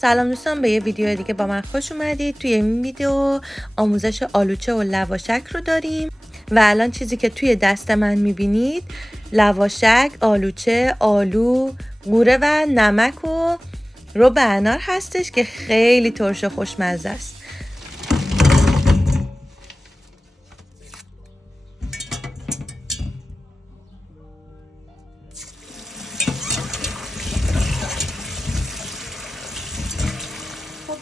سلام دوستان، به یه ویدیو دیگه با من خوش اومدید. توی این ویدیو آموزش آلوچه و لواشک رو داریم و الان چیزی که توی دست من میبینید لواشک، آلوچه، آلو، قوره و نمک و رب انار هستش که خیلی ترش و خوشمزه است.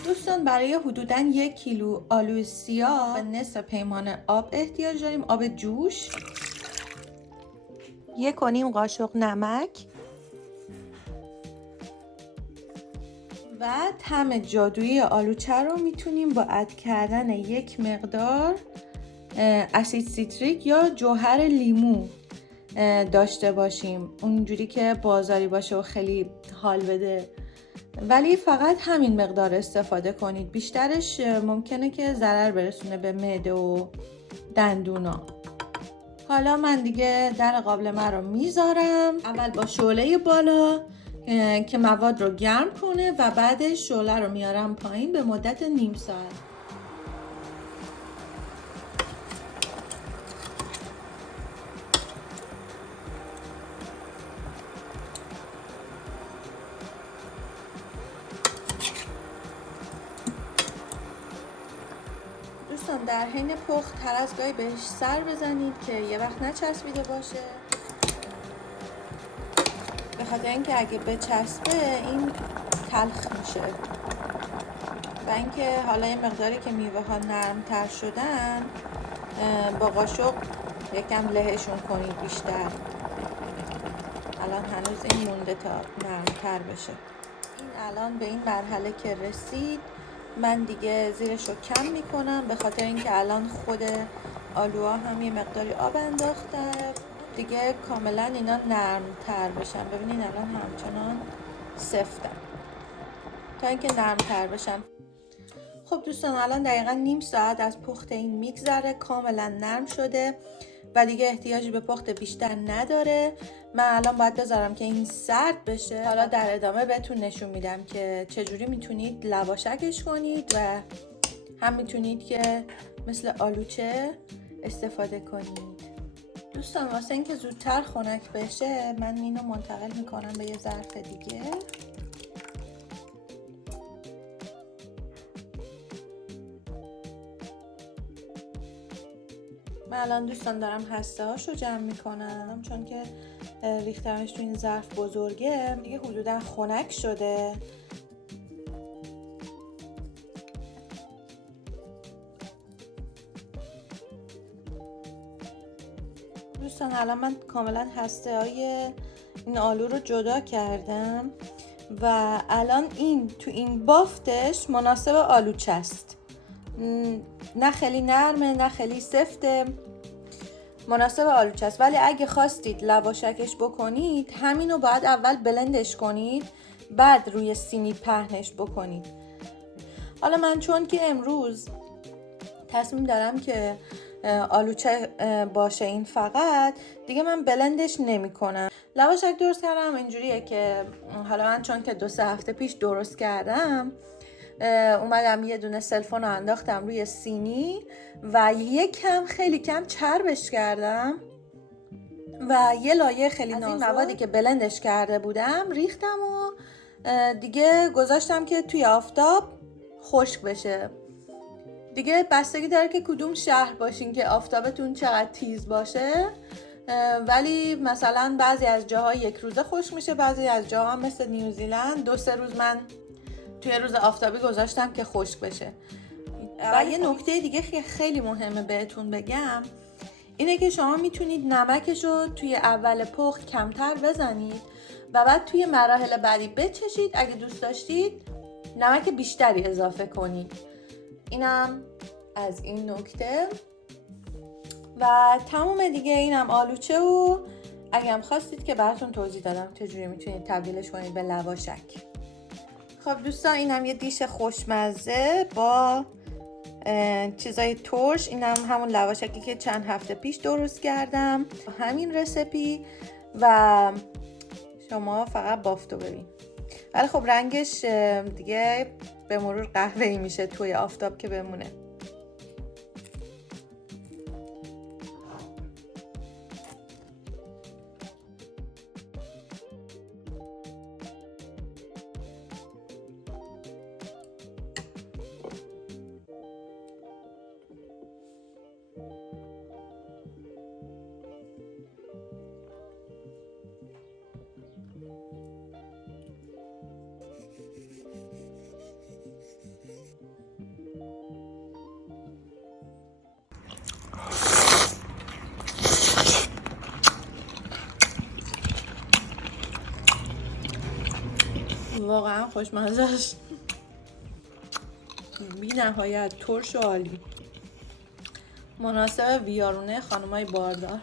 دوستان برای حدوداً 1 کیلو آلو سیاه به نصف پیمانه آب احتیاج داریم، آب جوش، 1.5 قاشق نمک و طعم جادویی آلوچه رو میتونیم با اد کردن 1 مقدار اسید سیتریک یا جوهر لیمو داشته باشیم، اونجوری که بازاری باشه و خیلی حال بده، ولی فقط همین مقدار استفاده کنید، بیشترش ممکنه که ضرر برسونه به معده و دندونا. حالا من دیگه در قابلمه رو میذارم، اول با شعله بالا که مواد رو گرم کنه و بعدش شعله رو میارم پایین به مدت نیم ساعت. دوستان در حین پخت هر از گاهی بهش سر بزنید که یه وقت نچسبیده باشه، به خاطر اینکه اگه بچسبه این تلخ میشه و اینکه حالا یه مقداری که میوه ها نرم تر شدن با قاشق یکم لهشون کنید بیشتر. الان هنوز این مونده تا نرم تر بشه. این الان به این مرحله که رسید من دیگه زیرش رو کم میکنم، به خاطر اینکه الان خود آلوها هم یه مقداری آب انداخته دیگه، کاملا اینا نرم تر بشن. ببینید الان همچنان سفتن تا اینکه نرم تر بشن. خب دوستان الان دقیقا نیم ساعت از پخت این میگذره، کاملا نرم شده و دیگه احتیاجی به پخت بیشتر نداره. من الان باید بذارم که این سرد بشه. حالا در ادامه بهتون نشون میدم که چجوری میتونید لواشکش کنید و هم میتونید که مثل آلوچه استفاده کنید. دوستان واسه اینکه زودتر خنک بشه من اینو منتقل میکنم به یه ظرف دیگه. من الان دوستان دارم هسته هاشو جمع میکنم، چون که ریختمش تو این ظرف بزرگه دیگه حدودا خنک شده. دوستان الان من کاملا هسته های این آلو رو جدا کردم و الان این تو این بافتش مناسب آلوچه است، نه خیلی نرمه نه خیلی سفته، مناسب آلوچه است. ولی اگه خواستید لواشکش بکنید همینو باید اول بلندش کنید بعد روی سینی پهنش بکنید. حالا من چون که امروز تصمیم دارم که آلوچه باشه این فقط، دیگه من بلندش نمی کنم. لواشک درست کردم اینجوریه که حالا من چون که 2-3 هفته پیش درست کردم اومدم یه دونه سلفون رو انداختم روی سینی و یکم خیلی کم چربش کردم و یه لایه خیلی نازک از این موادی که بلندش کرده بودم ریختم و دیگه گذاشتم که توی آفتاب خشک بشه. دیگه بستگی داره که کدوم شهر باشین که آفتابتون چقدر تیز باشه، ولی مثلا بعضی از جاها 1 روزه خشک میشه، بعضی از جاها مثل نیوزیلند 2-3 روز من توی روز آفتابی گذاشتم که خشک بشه. و یه نکته دیگه خیلی مهمه بهتون بگم اینه که شما میتونید نمکش رو توی اول پخت کمتر بزنید و بعد توی مراحل بعدی بچشید، اگه دوست داشتید نمک بیشتری اضافه کنید. اینم از این نکته و تمام دیگه. اینم آلوچه و اگه هم خواستید که براتون توضیح دادم چجوری میتونید تبدیلش کنید به لواشک. خب دوستان اینم یه دیش خوشمزه با چیزای ترش. اینم همون لواشکی که چند هفته پیش درست کردم، همین رسیپی و شما فقط بافتو ببین. ولی خب رنگش دیگه به مرور قهوه‌ای میشه توی آفتاب که بمونه. واقعا خوشمزه است، بی نهایت ترش و عالی، مناسب ویارونه خانمای باردار.